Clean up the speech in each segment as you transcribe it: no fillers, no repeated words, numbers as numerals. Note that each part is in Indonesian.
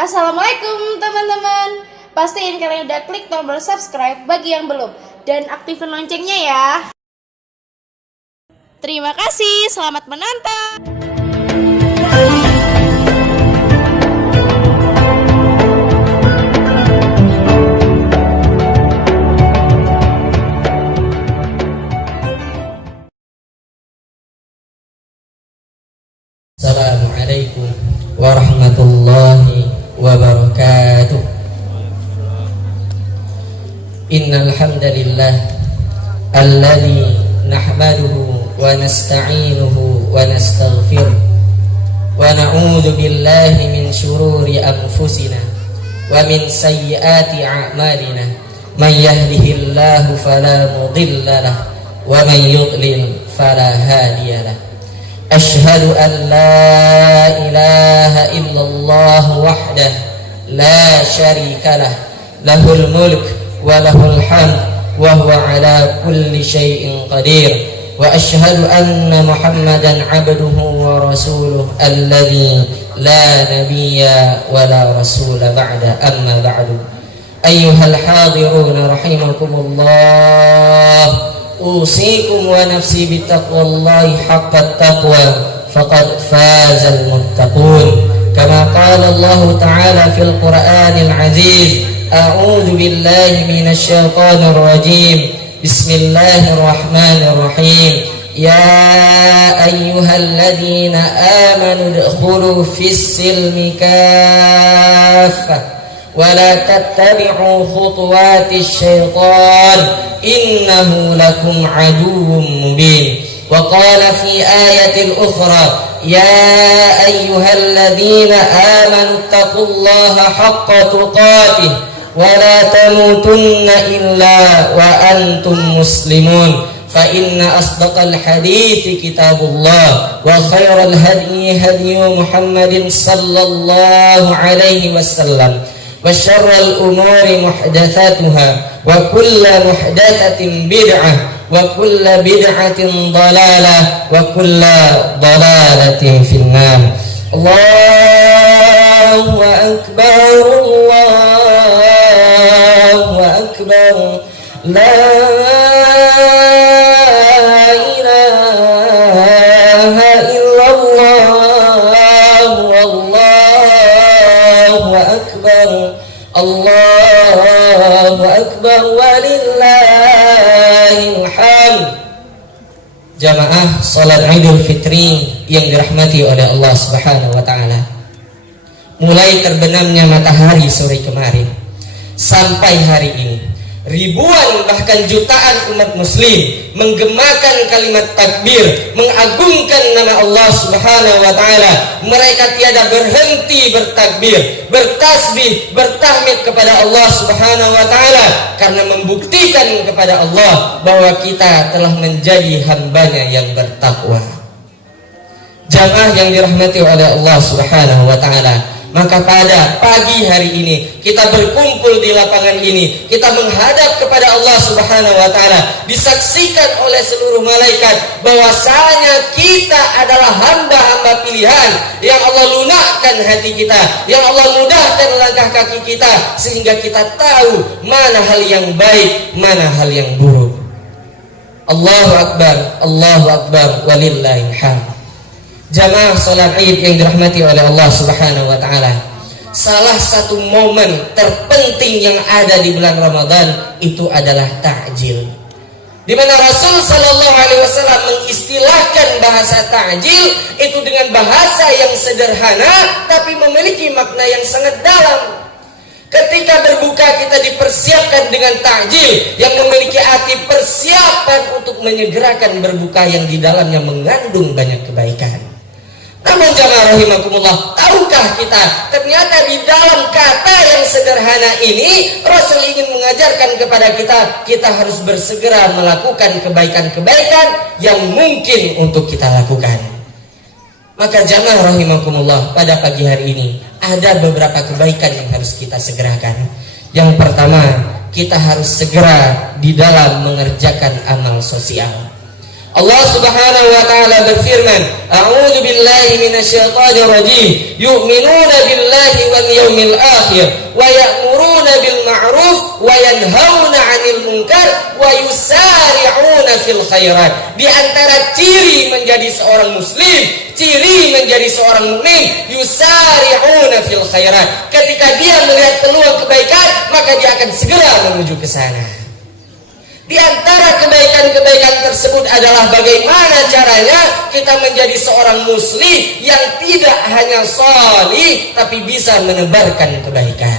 Assalamualaikum teman-teman. Pastiin kalian udah klik tombol subscribe bagi yang belum dan aktifin loncengnya ya. Terima kasih, selamat menonton. Assalamualaikum warahmatullahi wabarakatuh. Innal hamdalillah alladzi nahmaduhu wa nasta'inuhu wa nastaghfiruh wa na'udzu billahi min shururi anfusina wa min sayyiati a'malina. May yahdihillahu fala mudilla lahu wa may yudlil fala hadiya lahu. Ashhadu an la ilaha illallah wahdah la syarika lah, lahul mulk wa lahul hamd wa huwa ala kulli syai'in qadir. Wa ashhadu anna Muhammadan abduhu wa rasuluh alladzi la nabiyya wa la rasula ba'da, amma ba'du. Ayyuhal hadirun rahimakumullah, usikum wa nafsi bittaqwallahi haqqat taqwa faqad fazal muttaqun. Kama qala Allah ta'ala fil Qur'anil aziz, a'udzu billahi minasy syaithanir rajim. Bismillahirrahmanirrahim. Ya ayyuhalladzina amanu udkhulu fis silmi kaffah wa la tattabi'u khutuwatis syaitan innahu lakum aduwwum mubin. Wa qala fi ayatil ukhra, ya ayyuhalladzina amanu taqullaha haqqa tuqatih wa la tamutunna illa wa antum muslimun. Fa inna asdaqal hadithi kitabullah wa khairal hadyi hadyu Muhammadin sallallahu alaihi wasallam wa syarrul umuri muhdatsatuha wa kullu muhdatsatin bid'ah wa kullu bid'atin dhalalah wa kullu dhalalatin finnar. Allahu akbar, Allahu akbar, la ilaha illallah, wallahu akbar, Allahu akbar, walillahil hamd. Jamaah salat Idul Fitri yang dirahmati oleh Allah Subhanahu wa taala. Mulai terbenamnya matahari sore kemarin sampai hari ini, ribuan bahkan jutaan umat muslim menggemakan kalimat takbir, mengagungkan nama Allah Subhanahu wa taala. Mereka tiada berhenti bertakbir, bertasbih, bertahmid kepada Allah Subhanahu wa taala karena membuktikan kepada Allah bahwa kita telah menjadi hambanya yang bertakwa. Jamaah yang dirahmati oleh Allah Subhanahu wa taala, maka pada pagi hari ini kita berkumpul di lapangan ini, kita menghadap kepada Allah Subhanahu wa taala, disaksikan oleh seluruh malaikat bahwasanya kita adalah hamba-hamba pilihan yang Allah lunakkan hati kita, yang Allah mudahkan langkah kaki kita, sehingga kita tahu mana hal yang baik, mana hal yang buruk. Allahu akbar, walillahil hamd. Jamaah salat Id yang dirahmati oleh Allah Subhanahu wa taala, salah satu momen terpenting yang ada di bulan Ramadan itu adalah takjil, di mana Rasul sallallahu alaihi wasallam mengistilahkan bahasa takjil itu dengan bahasa yang sederhana tapi memiliki makna yang sangat dalam. Ketika berbuka kita dipersiapkan dengan takjil yang memiliki arti persiapan untuk menyegerakan berbuka yang di dalamnya mengandung banyak kebaikan. Namun jamaah rahimakumullah, tahukah kita ternyata di dalam kata yang sederhana ini Rasul ingin mengajarkan kepada kita harus bersegera melakukan kebaikan-kebaikan yang mungkin untuk kita lakukan. Maka jamaah rahimakumullah, pada pagi hari ini ada beberapa kebaikan yang harus kita segerakan. Yang pertama, kita harus segera di dalam mengerjakan amal sosial. Allah Subhanahu wa taala berfirman, "A'udzu billahi minasyaitonir rajim. Yu'minuna billahi wal yawmil akhir wa ya'muruna bil ma'ruf wa yanhauna 'anil munkar wa yusari'una fil khairat." Di antara ciri menjadi seorang muslim, ciri menjadi seorang mukmin, yusari'una fil khairat. Ketika dia melihat peluang kebaikan, maka dia akan segera menuju ke sana. Di antara kebaikan-kebaikan tersebut adalah bagaimana caranya kita menjadi seorang muslim yang tidak hanya sholih tapi bisa menebarkan kebaikan.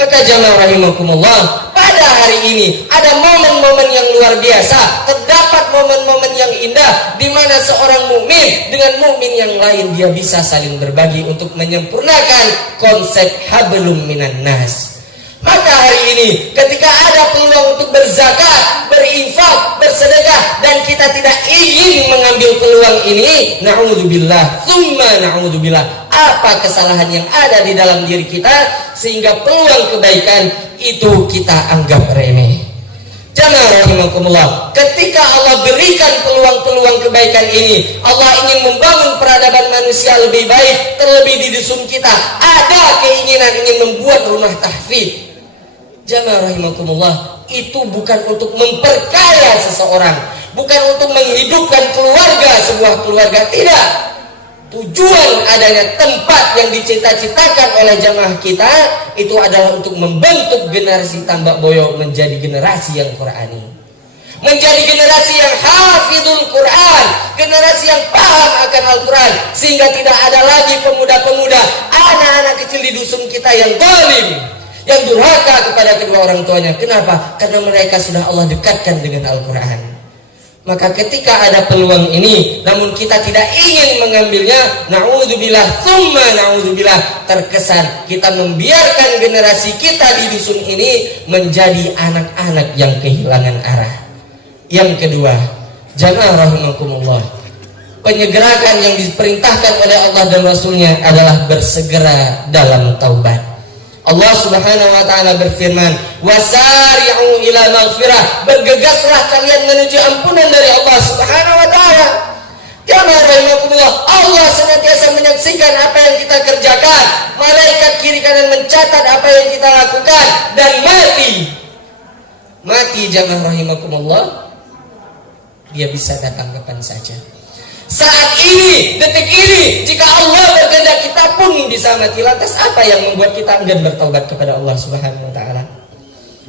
Maka jamaah rahimakumullah, pada hari ini ada momen-momen yang luar biasa, terdapat momen-momen yang indah di mana seorang mukmin dengan mukmin yang lain dia bisa saling berbagi untuk menyempurnakan konsep hablum minan nas. Maka hari ini ketika ada peluang untuk berzakat, berinfak, bersedekah dan kita tidak ingin mengambil peluang ini, na'udzubillah, tsumma na'udzubillah, apa kesalahan yang ada di dalam diri kita sehingga peluang kebaikan itu kita anggap remeh. Jamaah rahimakumullah, ketika Allah berikan peluang-peluang kebaikan ini, Allah ingin membangun peradaban manusia lebih baik. Terlebih di dusun kita ada keinginan ingin membuat rumah tahfidz. Jamaah rahimakumullah, itu bukan untuk memperkaya seseorang, bukan untuk menghidupkan keluarga, sebuah keluarga, tidak. Tujuan adanya tempat yang dicita-citakan oleh jamaah kita itu adalah untuk membentuk generasi Tambak Boyo menjadi generasi yang Qur'ani, menjadi generasi yang hafidul Quran, generasi yang paham akan Al-Quran, sehingga tidak ada lagi pemuda-pemuda, anak-anak kecil di dusun kita yang zalim, yang durhaka kepada kedua orang tuanya. Kenapa? Karena mereka sudah Allah dekatkan dengan Al-Quran. Maka ketika ada peluang ini namun kita tidak ingin mengambilnya, na'udzubillah, tsumma na'udzubillah, terkesan kita membiarkan generasi kita di dusun ini menjadi anak-anak yang kehilangan arah. Yang kedua, jamaah rahimakumullah, penyegerakan yang diperintahkan oleh Allah dan Rasulnya adalah bersegera dalam taubat. Allah Subhanahu wa taala berfirman, "Wasari'u ila maghfirah." Bergegaslah kalian menuju ampunan dari Allah Subhanahu wa taala. Jamaah rahimakumullah, Allah senantiasa menyaksikan apa yang kita kerjakan. Malaikat kiri kanan mencatat apa yang kita lakukan dan mati jamaah rahimakumullah, dia bisa datang kapan saja. Saat ini, detik ini, jika Allah berkehendak kita pun bisa mati. Lantas apa yang membuat kita enggan bertaubat kepada Allah Subhanahu wa taala?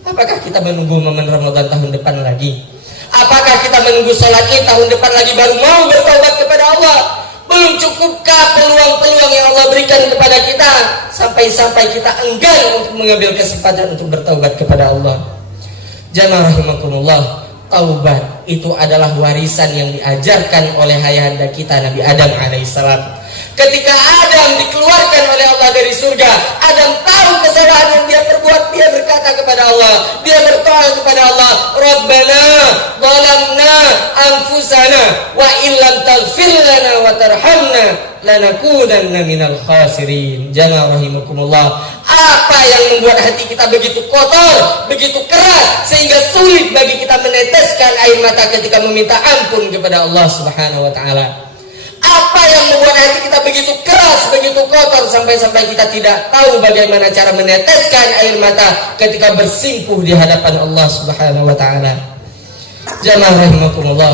Apakah kita menunggu momen Ramadan tahun depan lagi? Apakah kita menunggu sholat Id tahun depan lagi baru mau bertaubat kepada Allah? Belum cukupkah peluang-peluang yang Allah berikan kepada kita sampai-sampai kita enggan untuk mengambil kesempatan untuk bertaubat kepada Allah? Jamaah rahimakumullah, taubat itu adalah warisan yang diajarkan oleh ayahanda kita Nabi Adam alaihissalam. Ketika Adam dikeluarkan oleh Allah dari surga, Adam tahu kesalahan yang dia perbuat. Dia berkata kepada Allah, dia berdoa kepada Allah, Rabbana zalamna anfusana wa illam taghfir lana wa tarhamna lanakunanna minal khasirin. Jamaah rahimakumullah, apa yang membuat hati kita begitu kotor, begitu keras sehingga sulit bagi kita meneteskan air mata ketika meminta ampun kepada Allah Subhanahu wa taala? Apa yang membuat hati kita begitu keras, begitu kotor sampai-sampai kita tidak tahu bagaimana cara meneteskan air mata ketika bersimpuh di hadapan Allah Subhanahu wa taala? Jamaah rahimakumullah,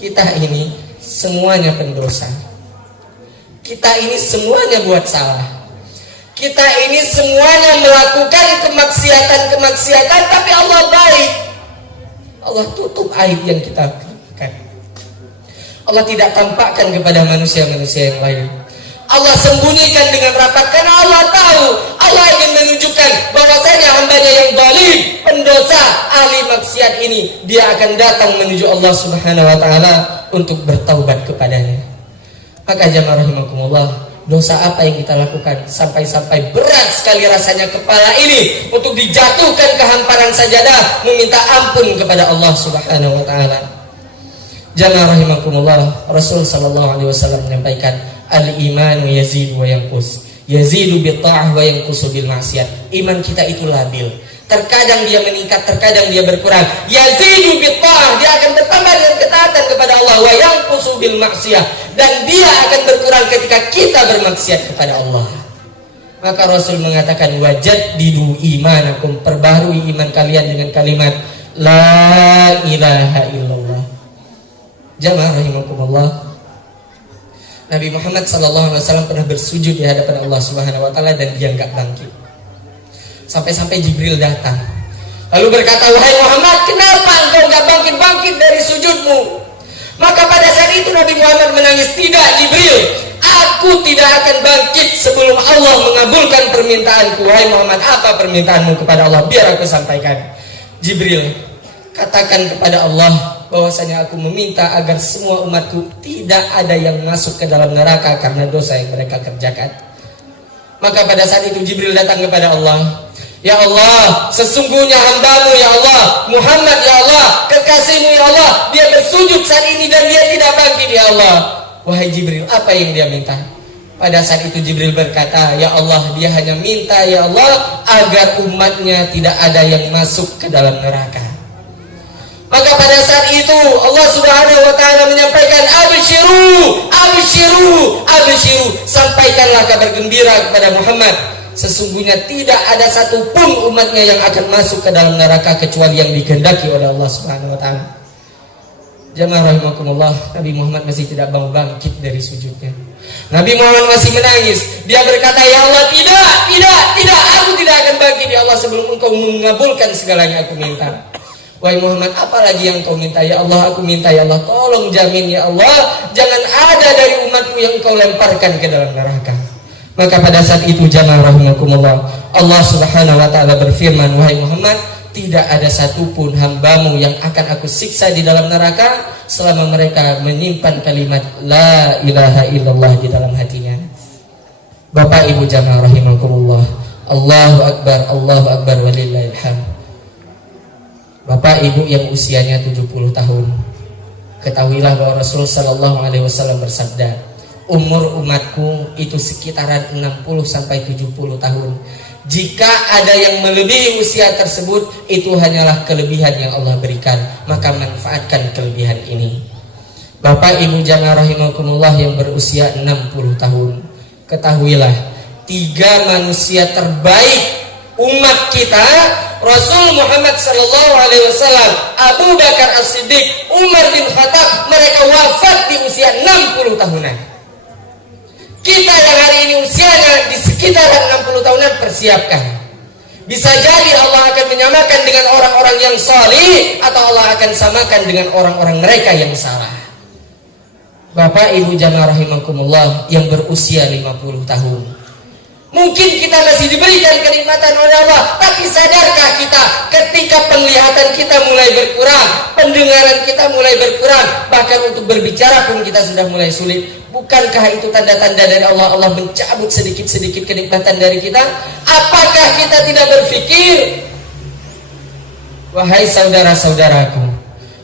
kita ini semuanya pendosa. Kita ini semuanya buat salah. Kita ini semuanya melakukan kemaksiatan-kemaksiatan, tapi Allah baik. Allah tutup aib yang kita lakukan. Allah tidak tampakkan kepada manusia-manusia yang lain. Allah sembunyikan dengan rapat karena Allah tahu, Allah ingin menunjukkan bahwasanya hambanya yang zalim, pendosa, ahli maksiat ini, dia akan datang menuju Allah Subhanahu wa taala untuk bertaubat kepadanya. Maka jamaah rahimakumullah, dosa apa yang kita lakukan sampai-sampai berat sekali rasanya kepala ini untuk dijatuhkan ke hamparan sajadah meminta ampun kepada Allah Subhanahu wa taala? Jamaah rahimakumullah, Rasul sallallahu alaihi wasallam menyampaikan, al-iman yazidu wa yanqus. Yazidu bi ta'ah wa yanqusu bil maksiat. Iman kita itu labil. Terkadang dia meningkat, terkadang dia berkurang. Yazidu bitta'ah, dia akan bertambah dengan ketaatan kepada Allah. Wa yanqusu bil maksiyah, dan dia akan berkurang ketika kita bermaksiat kepada Allah. Maka Rasul mengatakan wajaddidu imanakum, perbaharui iman kalian dengan kalimat la ilaha illallah. Jamaah rahimakumullah. Nabi Muhammad SAW pernah bersujud di hadapan Allah Subhanahu wa taala dan dia enggak bangkit. Sampai-sampai Jibril datang. Lalu berkata, "Wahai Muhammad, kenapa engkau enggak bangkit-bangkit dari sujudmu?" Maka pada saat itu Nabi Muhammad menangis, "Tidak Jibril, aku tidak akan bangkit sebelum Allah mengabulkan permintaanku." "Wahai Muhammad, apa permintaanmu kepada Allah? Biar aku sampaikan." "Jibril, katakan kepada Allah bahwasanya aku meminta agar semua umatku tidak ada yang masuk ke dalam neraka karena dosa yang mereka kerjakan." Maka pada saat itu Jibril datang kepada Allah. "Ya Allah, sesungguhnya hambamu ya Allah, Muhammad ya Allah, kekasihmu ya Allah, dia bersujud saat ini dan dia tidak bangkit ya Allah." "Wahai Jibril, apa yang dia minta?" Pada saat itu Jibril berkata, "Ya Allah, dia hanya minta ya Allah agar umatnya tidak ada yang masuk ke dalam neraka." Maka pada saat itu Allah Subhanahu wa taala menyampaikan, "Absyiru, absyiru, absyiru." Sampaikanlah kabar gembira kepada Muhammad, sesungguhnya tidak ada satupun umatnya yang akan masuk ke dalam neraka kecuali yang dikehendaki oleh Allah Subhanahu wa taala. Jamaah rahimakumullah, Nabi Muhammad masih tidak mau bangkit dari sujudnya. Nabi Muhammad masih menangis. Dia berkata, "Ya Allah, tidak, aku tidak akan bangkit ya Allah sebelum engkau mengabulkan segalanya aku minta." "Wahai Muhammad, apa lagi yang kau minta?" "Ya Allah, aku minta ya Allah, tolong jamin ya Allah, jangan ada dari umatku yang engkau lemparkan ke dalam neraka." Maka pada saat itu jamaah rahimakumullah, Allah Subhanahu wa taala berfirman, "Wahai Muhammad, tidak ada satupun hambamu yang akan aku siksa di dalam neraka selama mereka menyimpan kalimat la ilaha illallah di dalam hatinya." Bapak Ibu jamaah rahimakumullah, Allahu akbar walillahil hamd. Bapak Ibu yang usianya 70 tahun, ketahuilah bahwa Rasul sallallahu alaihi wasallam bersabda, umur umatku itu sekitaran 60 sampai 70 tahun. Jika ada yang melebihi usia tersebut, itu hanyalah kelebihan yang Allah berikan, maka manfaatkan kelebihan ini. Bapak Ibu jamaah rahimakumullah yang berusia 60 tahun, ketahuilah 3 manusia terbaik umat kita, Rasul Muhammad sallallahu alaihi wasallam, Abu Bakar As-Siddiq, Umar bin Khattab, mereka wafat di usia 60 tahunan. Kita yang hari ini usianya di sekitar 60 tahunan, persiapkan. Bisa jadi Allah akan menyamakan dengan orang-orang yang salih, atau Allah akan samakan dengan orang-orang mereka yang salah. Bapak Ibu jamaah rahimakumullah yang berusia 50 tahun, mungkin kita masih diberikan kenikmatan oleh Allah, tapi sadarkah kita ketika penglihatan kita mulai berkurang, pendengaran kita mulai berkurang, bahkan untuk berbicara pun kita sudah mulai sulit? Bukankah itu tanda-tanda dari Allah? Allah mencabut sedikit-sedikit kenikmatan dari kita. Apakah kita tidak berpikir? Wahai saudara-saudaraku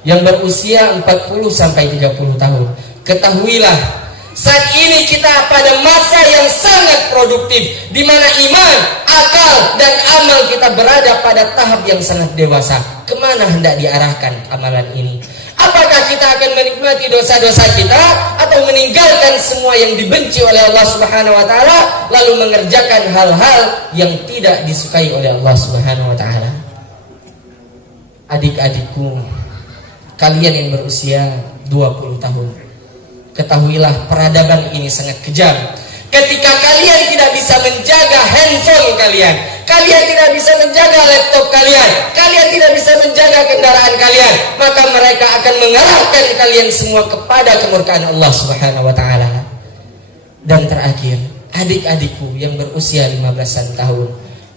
yang berusia 40 sampai 30 tahun, ketahuilah saat ini kita pada masa yang sangat produktif, di mana iman, akal, dan amal kita berada pada tahap yang sangat dewasa. Kemana hendak diarahkan amalan ini? Apakah kita akan menikmati dosa-dosa kita, atau meninggalkan semua yang dibenci oleh Allah Subhanahu wa taala, lalu mengerjakan hal-hal yang tidak disukai oleh Allah Subhanahu wa taala? Adik-adikku, kalian yang berusia 20 tahun, ketahuilah peradaban ini sangat kejam. Ketika kalian tidak bisa menjaga handphone kalian, kalian tidak bisa menjaga laptop kalian, kalian tidak bisa menjaga kendaraan kalian, maka mereka akan mengarahkan kalian semua kepada kemurkaan Allah Subhanahu wa taala. Dan terakhir, adik-adikku yang berusia 15-an tahun,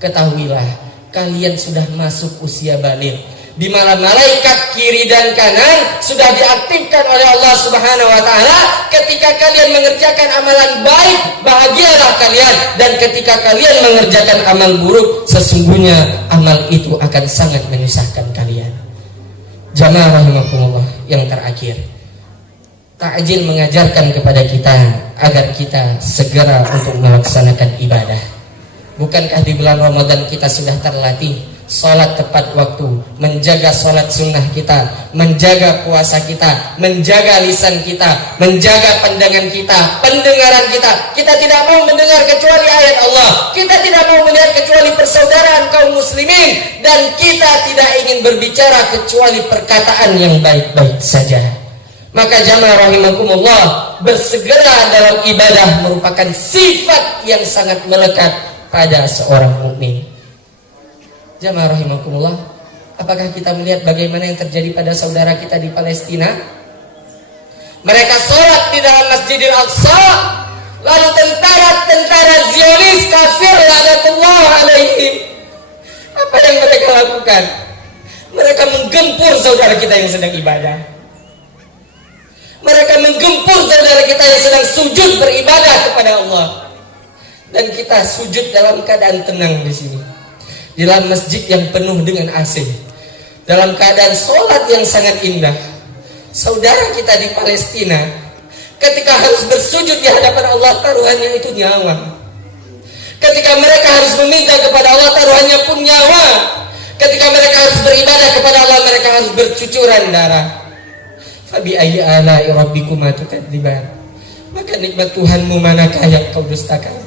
ketahuilah kalian sudah masuk usia baligh, di mana malaikat kiri dan kanan sudah diaktifkan oleh Allah Subhanahu wa taala. Ketika kalian mengerjakan amalan baik, bahagialah kalian, dan ketika kalian mengerjakan amal buruk, sesungguhnya amal itu akan sangat menyusahkan kalian. Jamaah rahimakumullah yang terakhir, ta'jil mengajarkan kepada kita agar kita segera untuk melaksanakan ibadah. Bukankah di bulan Ramadan kita sudah terlatih Sholat tepat waktu, menjaga sholat sunnah kita, menjaga puasa kita, menjaga lisan kita, menjaga pandangan kita, pendengaran kita. Kita tidak mau mendengar kecuali ayat Allah, kita tidak mau mendengar kecuali persaudaraan kaum muslimin, dan kita tidak ingin berbicara kecuali perkataan yang baik-baik saja. Maka jamaah rahimakumullah, bersegera dalam ibadah merupakan sifat yang sangat melekat pada seorang mukmin. Jamaah rahimakumullah, apakah kita melihat bagaimana yang terjadi pada saudara kita di Palestina? Mereka sholat di dalam Masjidil Aqsa, lalu tentara Zionis kafir laknatullah alaihim, apa yang mereka lakukan? Mereka menggempur saudara kita yang sedang ibadah. Mereka menggempur saudara kita yang sedang sujud beribadah kepada Allah. Dan kita sujud dalam keadaan tenang di sini, di dalam masjid yang penuh dengan AC, dalam keadaan sholat yang sangat indah. Saudara kita di Palestina ketika harus bersujud di hadapan Allah, taruhannya itu nyawa. Ketika mereka harus meminta kepada Allah, taruhannya pun nyawa. Ketika mereka harus beribadah kepada Allah, mereka harus bercucuran darah. Fabi ayyi ala'i rabbikuma tukadziban. Maka nikmat Tuhanmu manakah yang kau dustakan?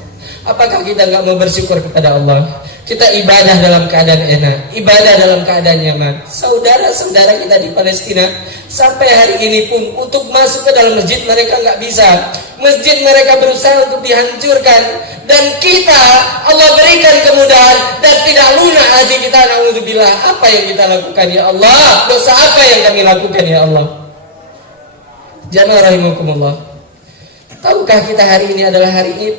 Apakah kita nggak mau bersyukur kepada Allah? Kita ibadah dalam keadaan enak, ibadah dalam keadaan nyaman. Saudara-saudara kita di Palestina sampai hari ini pun untuk masuk ke dalam masjid mereka nggak bisa. Masjid mereka berusaha untuk dihancurkan, dan kita Allah berikan kemudahan dan tidak lunak hati kita. Naudzubillah, apa yang kita lakukan ya Allah? Dosa apa yang kami lakukan ya Allah? Jamaah rahimakumullah, tahukah kita hari ini adalah hari Id,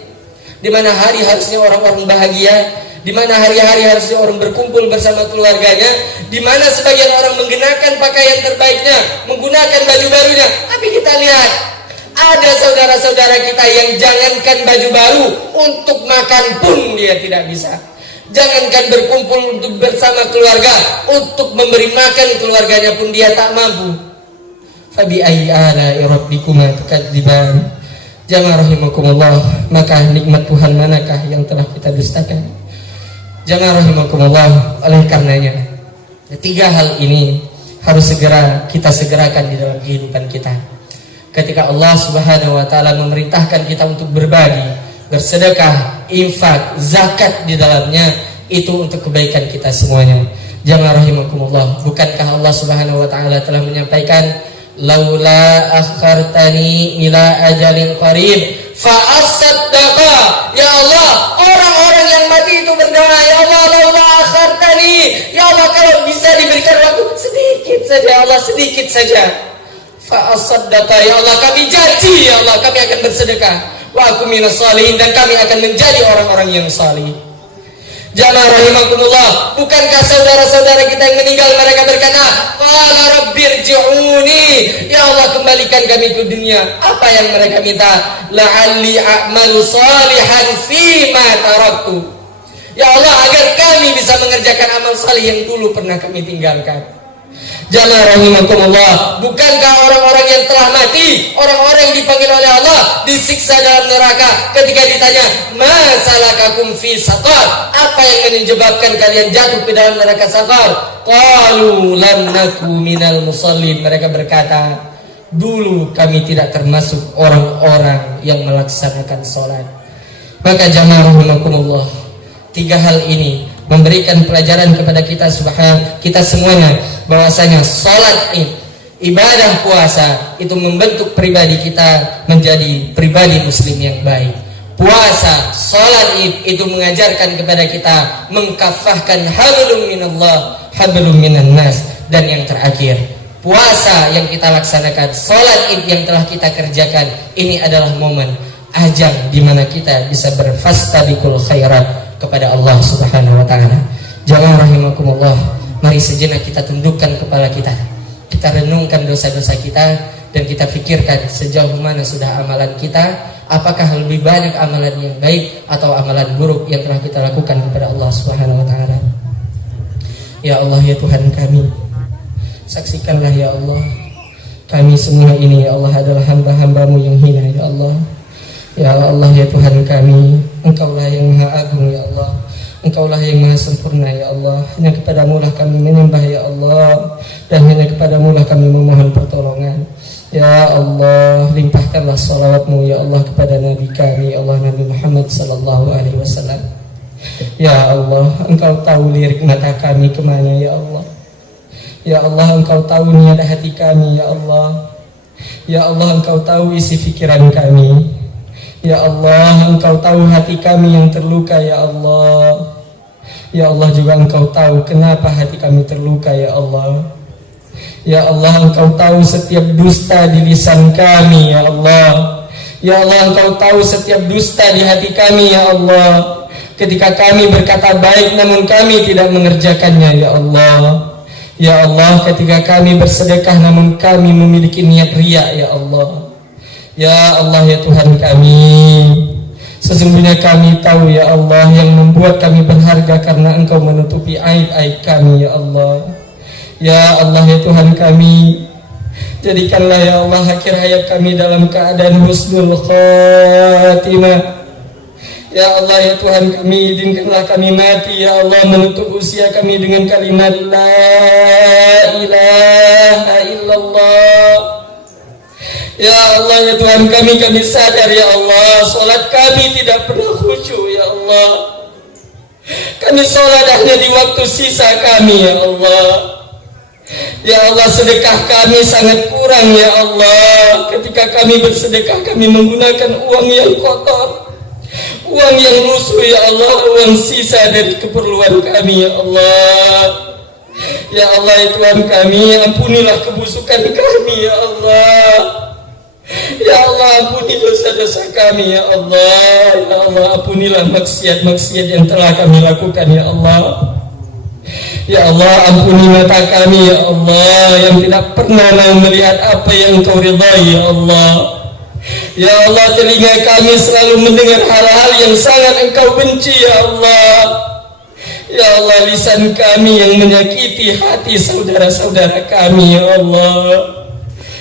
di mana hari harusnya orang-orang bahagia, di mana hari-hari harusnya orang berkumpul bersama keluarganya, di mana sebagian orang mengenakan pakaian terbaiknya, menggunakan baju barunya. Tapi kita lihat ada saudara-saudara kita yang jangankan baju baru, untuk makan pun dia tidak bisa. Jangankan berkumpul untuk bersama keluarga, untuk memberi makan keluarganya pun dia tak mampu. Fabi ayyi ala'i rabbikuma tukadziban. Jamaah rahimakumullah, maka nikmat Tuhan manakah yang telah kita dustakan? Jamaah rahimakumullah, oleh karenanya ketiga hal ini harus segera kita segerakan di dalam kehidupan kita. Ketika Allah Subhanahu wa taala memerintahkan kita untuk berbagi, bersedekah, infak, zakat di dalamnya, itu untuk kebaikan kita semuanya. Jamaah rahimakumullah, bukankah Allah Subhanahu wa taala telah menyampaikan, laula akhartani ila ajalin qarib fa asaddaqa. Ya Allah, orang-orang yang mati itu berdoa, ya Allah, laula akhartani, ya Allah, kalau bisa diberikan waktu sedikit saja, ya Allah, sedikit saja. Fa asaddaqa, ya Allah, kami janji, ya Allah, kami akan bersedekah, wa aku minas shalihin, dan kami akan menjadi orang-orang yang salih. Jamaah rahimakumullah, bukankah saudara-saudara kita yang meninggal mereka berkata, qala rabbirji'uni, ya Allah, kembalikan kami ke dunia. Apa yang mereka minta? La'alli a'malu salihan fima taraktu, ya Allah, agar kami bisa mengerjakan amal salih yang dulu pernah kami tinggalkan. Jamaah rahimakumullah, bukankah orang-orang yang telah mati, orang-orang yang dipanggil oleh Allah, disiksa dalam neraka, ketika ditanya, ma salakakum fi saqar, apa yang menyebabkan kalian jatuh ke dalam neraka saqar? Qalu lam naku minal musallin, mereka berkata, dulu kami tidak termasuk orang-orang yang melaksanakan sholat. Maka jamaah rahimakumullah, tiga hal ini memberikan pelajaran kepada kita kita semuanya, bahwasanya sholat ibadah puasa itu membentuk pribadi kita menjadi pribadi muslim yang baik. Puasa, sholat itu mengajarkan kepada kita mengkafahkan hablum minallah, hablum minan nas. Dan yang terakhir, puasa yang kita laksanakan, sholat yang telah kita kerjakan, ini adalah momen ajang di mana kita bisa berfastabiqul khairat kepada Allah Subhanahu wa taala. Jamaah rahimakumullah, mari sejenak kita tundukkan kepala kita. Kita renungkan dosa-dosa kita dan kita pikirkan sejauh mana sudah amalan kita. Apakah lebih banyak amalan yang baik atau amalan buruk yang telah kita lakukan kepada Allah Subhanahu wa taala. Ya Allah, ya Tuhan kami, saksikanlah ya Allah, kami semua ini ya Allah adalah hamba-hambamu yang hina ya Allah. Ya Allah, ya Tuhan kami, Engkaulah yang Maha Agung ya Allah. Engkaulah yang maha sempurna ya Allah. Hanya kepadamu lah kami menyembah ya Allah, dan hanya kepadamu lah kami memohon pertolongan. Ya Allah, limpahkanlah salawatmu ya Allah kepada Nabi kami ya Allah, Nabi Muhammad sallallahu alaihi wasallam. Ya Allah, Engkau tahu lirik mata kami kemana ya Allah. Ya Allah, Engkau tahu niat hati kami ya Allah. Ya Allah, Engkau tahu isi pikiran kami. Ya Allah, Engkau tahu hati kami yang terluka ya Allah. Ya Allah, juga Engkau tahu kenapa hati kami terluka ya Allah. Ya Allah, Engkau tahu setiap dusta di lisan kami ya Allah. Ya Allah, Engkau tahu setiap dusta di hati kami ya Allah. Ketika kami berkata baik namun kami tidak mengerjakannya ya Allah. Ya Allah, ketika kami bersedekah namun kami memiliki niat riya ya Allah. Ya Allah, ya Tuhan kami, sesungguhnya kami tahu ya Allah, yang membuat kami berharga karena Engkau menutupi aib-aib kami ya Allah. Ya Allah, ya Tuhan kami, jadikanlah ya Allah akhir hayat kami dalam keadaan husnul khatimah. Ya Allah, ya Tuhan kami, izinkanlah kami mati ya Allah menutup usia kami dengan kalimat la ilaha illallah. Ya Allah, ya Tuhan kami sadar ya Allah, solat kami tidak pernah khusyuk ya Allah. Kami solat hanya di waktu sisa kami ya Allah. Ya Allah, sedekah kami sangat kurang ya Allah. Ketika kami bersedekah kami menggunakan uang yang kotor, uang yang lusuh ya Allah, uang sisa dari keperluan kami ya Allah. Ya Allah, ya Tuhan kami, ampunilah kebusukan kami ya Allah. Ya Allah, ampuni dosa-dosa kami ya Allah. Ya Allah, ampunilah maksiat-maksiat yang telah kami lakukan ya Allah. Ya Allah, ampuni mata kami ya Allah, yang tidak pernah melihat apa yang Engkau ridhai ya Allah. Ya Allah, telinga kami selalu mendengar hal-hal yang sangat Engkau benci ya Allah. Ya Allah, lisan kami yang menyakiti hati saudara-saudara kami ya Allah.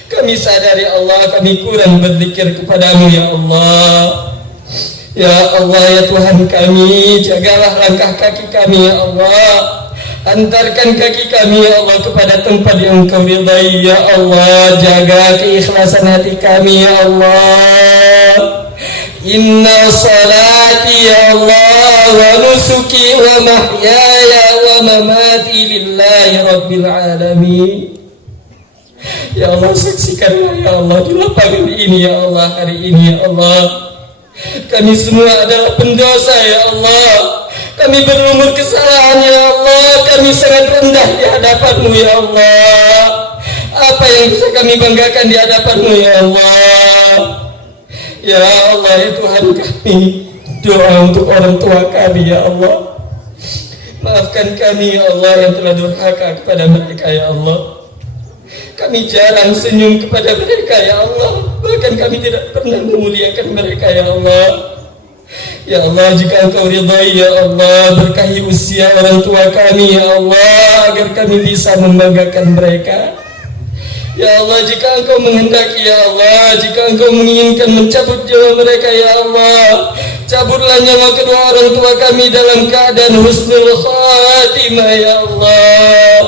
Kami sadar ya Allah, kami kurang berzikir kepadamu ya Allah. Ya Allah, ya Tuhan kami, jagalah langkah kaki kami ya Allah. Antarkan kaki kami ya Allah kepada tempat yang Engkau ridhai ya Allah. Jaga keikhlasan hati kami ya Allah. Inna salati ya Allah, wa nusuki wa mahyaya wa mamati lillahi rabbil alamin. Ya Allah, saksikanlah ya Allah di lapangan ini ya Allah, hari ini ya Allah. Kami semua adalah pendosa ya Allah. Kami berlumur kesalahan ya Allah. Kami sangat rendah di hadapan-Mu ya Allah. Apa yang bisa kami banggakan di hadapan-Mu ya Allah. Ya Allah, ya Tuhan kami, doa untuk orang tua kami ya Allah. Maafkan kami ya Allah yang telah durhaka kepada mereka ya Allah. Kami jarang senyum kepada mereka ya Allah. Bahkan kami tidak pernah memuliakan mereka ya Allah. Ya Allah, jika Engkau ridhai ya Allah, berkahi usia orang tua kami ya Allah, agar kami bisa membanggakan mereka. Ya Allah, jika Engkau menghendaki ya Allah, jika Engkau menginginkan mencabut nyawa mereka ya Allah, cabutlah nyawa kedua orang tua kami dalam keadaan husnul khatimah ya Allah.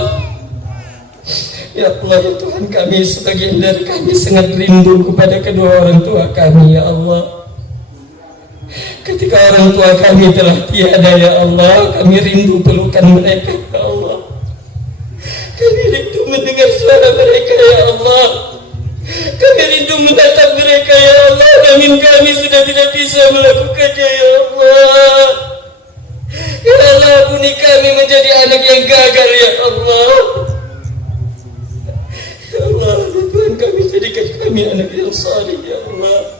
Ya Allah, ya Tuhan kami, sebagian dari kami sangat rindu kepada kedua orang tua kami ya Allah. Ketika orang tua kami telah tiada ya Allah, kami rindu pelukan mereka ya Allah. Kami rindu mendengar suara mereka ya Allah. Kami rindu menatap mereka ya Allah. Namun kami sudah tidak bisa melakukannya ya Allah. Ya Allah, ampuni kami menjadi anak yang gagal ya Allah. Ya Allah, Tuhan kami, jadikan kami anak yang saleh ya Allah.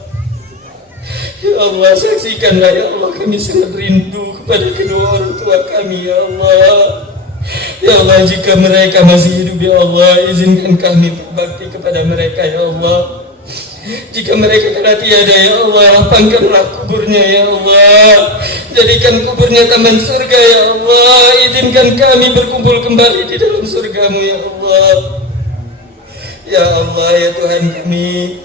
Ya Allah, saksikanlah ya Allah, kami sangat rindu kepada kedua orang tua kami ya Allah. Ya Allah, jika mereka masih hidup ya Allah, izinkan kami berbakti kepada mereka ya Allah. Jika mereka telah tiada ya Allah, lapangkanlah kuburnya ya Allah. Jadikan kuburnya taman surga ya Allah. Izinkan kami berkumpul kembali di dalam surga-Mu ya Allah. Ya Allah, ya Tuhan kami,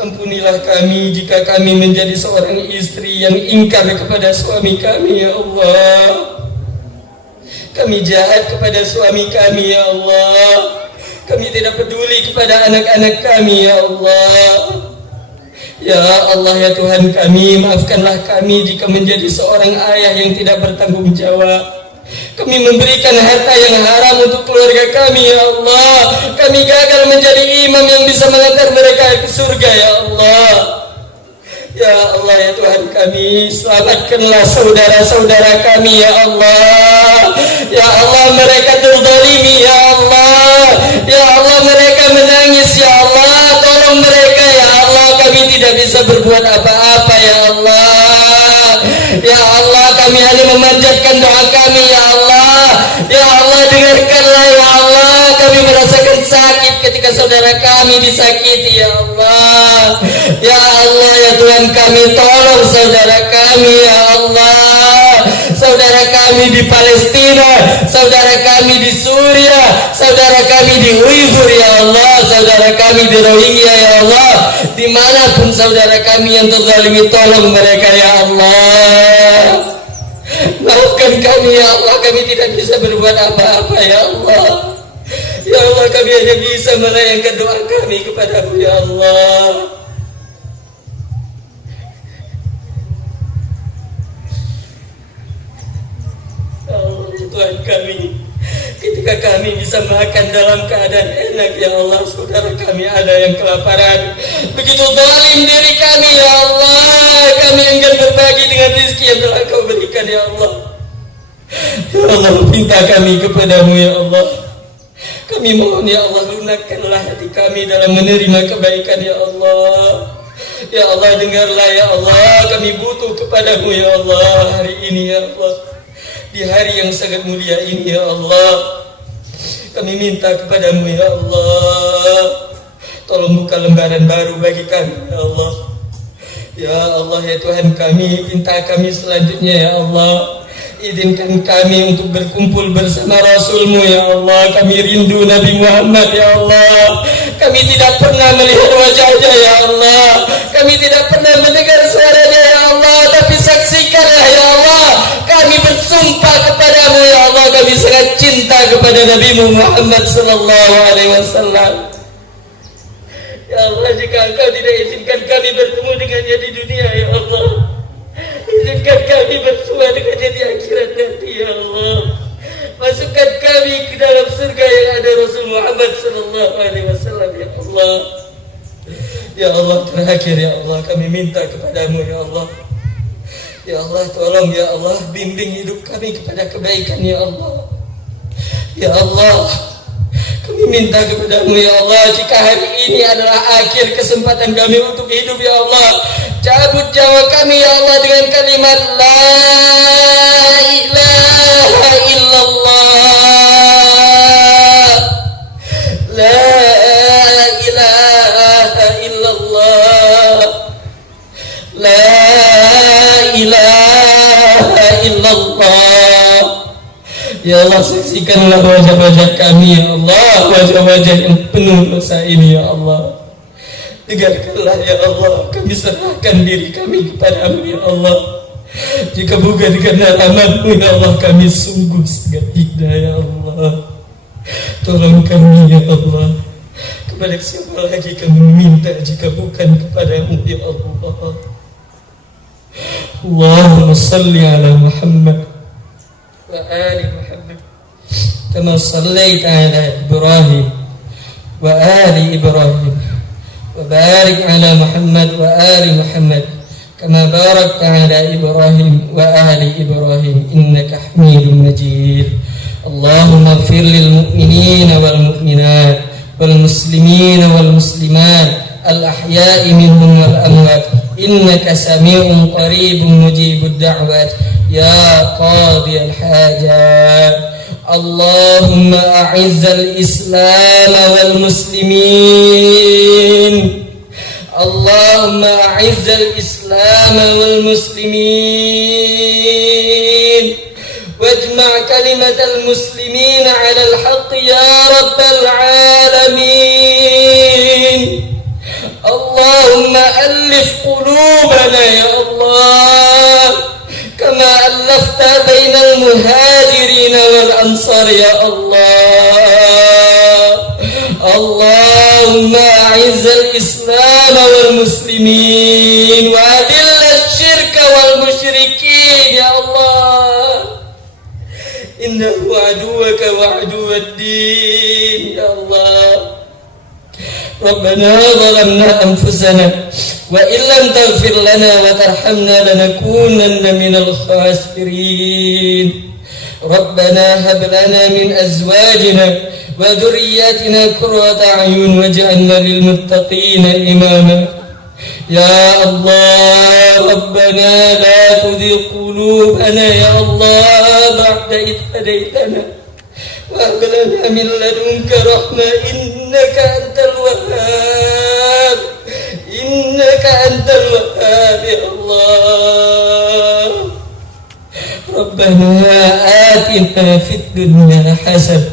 Ampunilah kami jika kami menjadi seorang istri yang ingkar kepada suami kami, ya Allah. Kami jahat kepada suami kami, ya Allah. Kami tidak peduli kepada anak-anak kami, ya Allah. Ya Allah, ya Tuhan kami, maafkanlah kami jika menjadi seorang ayah yang tidak bertanggung jawab. Kami memberikan harta yang haram untuk keluarga kami, ya Allah. Kami gagal menjadi imam yang bisa mengantar mereka ke surga, ya Allah. Ya Allah, ya Tuhan kami, selamatkanlah saudara-saudara kami, ya Allah. Ya Allah, mereka terzalimi, ya Allah. Ya Allah, mereka menangis, ya Allah. Tolong mereka, ya Allah. Kami tidak bisa berbuat apa-apa, ya Allah. Ya Allah, kami hanya memanjatkan doa kami, ya Allah. Ya Allah, dengarkanlah, ya Allah. Kami merasakan sakit ketika saudara kami disakiti, ya Allah. Ya Allah, ya Tuhan kami, tolong saudara kami, ya Allah. Saudara kami di Palestina, saudara kami di Suriah, saudara kami di Uighur, ya Allah. Saudara kami di Rohingya, ya Allah. Dimanapun saudara kami yang terzalimi, tolong mereka, ya Allah. Maafkan kami, ya Allah. Kami tidak bisa berbuat apa-apa, ya Allah. Ya Allah, kami hanya bisa melayangkan doa kami kepadamu, ya Allah. Ya Allah, Tuhan kami, ketika kami bisa makan dalam keadaan enak, ya Allah, saudara kami ada yang kelaparan. Begitu zalim diri kami, ya Allah. Kami enggan berbagi dengan rezeki yang telah Kau berikan, ya Allah. Ya Allah, minta kami kepadamu, ya Allah. Kami mohon, ya Allah, lunakkanlah hati kami dalam menerima kebaikan, ya Allah. Ya Allah, dengarlah, ya Allah. Kami butuh kepadamu, ya Allah, hari ini, ya Allah. Di hari yang sangat mulia ini, ya Allah. Kami minta kepadamu, ya Allah. Tolong buka lembaran baru bagi kami, ya Allah. Ya Allah, ya Tuhan kami, minta kami selanjutnya, ya Allah. Izinkan kami untuk berkumpul bersama Rasul-Mu, ya Allah. Kami rindu Nabi Muhammad, ya Allah. Kami tidak pernah melihat wajahnya, ya Allah. Kami tidak pernah mendengar suaranya, ya Allah. Tapi saksikanlah, ya Allah. Kami bersumpah kepadamu, ya Allah. Kami sangat cinta kepada Nabi Muhammad sallallahu alaihi wasallam. Ya Allah, jika Engkau tidak izinkan kami bertemu dengannya di dunia, ya Allah, izinkan kami bersua dengannya di akhirat nanti, ya Allah. Masukkan kami ke dalam surga yang ada Rasul Muhammad sallallahu alaihi wasallam, ya Allah. Ya Allah, terakhir, ya Allah, kami minta kepadamu, ya Allah. Ya Allah, tolong, ya Allah, bimbing hidup kami kepada kebaikan, ya Allah. Ya Allah, kami minta kepadamu, ya Allah, jika hari ini adalah akhir kesempatan kami untuk hidup, ya Allah, cabut nyawa kami, ya Allah, dengan kalimat La ilaha illallah. La ilaha illallah. La ilaha illallah. Ya Allah, saksikanlah wajah-wajah kami, ya Allah, wajah-wajah yang penuh dosa ini, ya Allah. Dengarkanlah, ya Allah, kami serahkan diri kami kepadamu, ya Allah. Jika bukan karena rahmat-Mu, ya Allah, kami sungguh sangat hina, ya Allah. Tolong kami, ya Allah. Kepada siapa lagi kami minta jika bukan kepadamu, ya Allah. Allahumma salli ala Muhammad wa ali Muhammad kama sallaita ala Ibrahim wa ali Ibrahim wa barik ala Muhammad wa ali Muhammad kama barakta ala Ibrahim wa ali Ibrahim innaka Hamidum Majid. Allahumma ighfir lil mu'minina wal mu'minat wal muslimina wal muslimat al ahya'i minhum wal amwat innaka sami'un qaribun mujibud da'wat ya qadiyal hajat. Allahumma a'izzal islam wal muslimin. Allahumma a'izzal islam wal muslimin wajma' kalimatal muslimin 'ala al-haqq ya rabbal alamin. اللهم ألف قلوبنا يا الله كما ألفت بين المهاجرين والأنصار يا الله. اللهم أعز الإسلام والمسلمين وأذل الشرك والمشركين يا الله إنه عدوك وعدو الدين يا الله. ربنا ظلمنا أنفسنا وإن لم تغفر لنا وترحمنا لنكونن من الخاسرين. ربنا هب لنا من أزواجنا وذرياتنا قرة أعين واجعلنا للمتقين إماما. يا الله ربنا لا تزغ قلوبنا يا الله بعد إذ هديتنا وهب لنا من لدنك رحمة إنك أنت الوهاب إنك أنت الوهاب يا الله. ربنا آتنا في الدنيا حسنة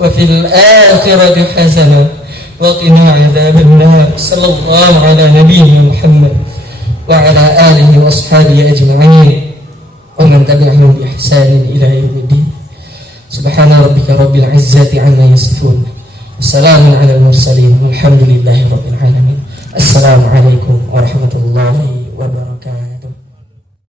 وفي الآخرة حسنة وقنا عذاب النار. صلى الله على نبينا محمد وعلى آله وأصحابه أجمعين ومن تبعهم بإحسان إلى يوم الدين. سبحان ربك رب العزة عما يصفون وسلام على المرسلين والحمد لله رب العالمين. السلام عليكم ورحمة الله وبركاته.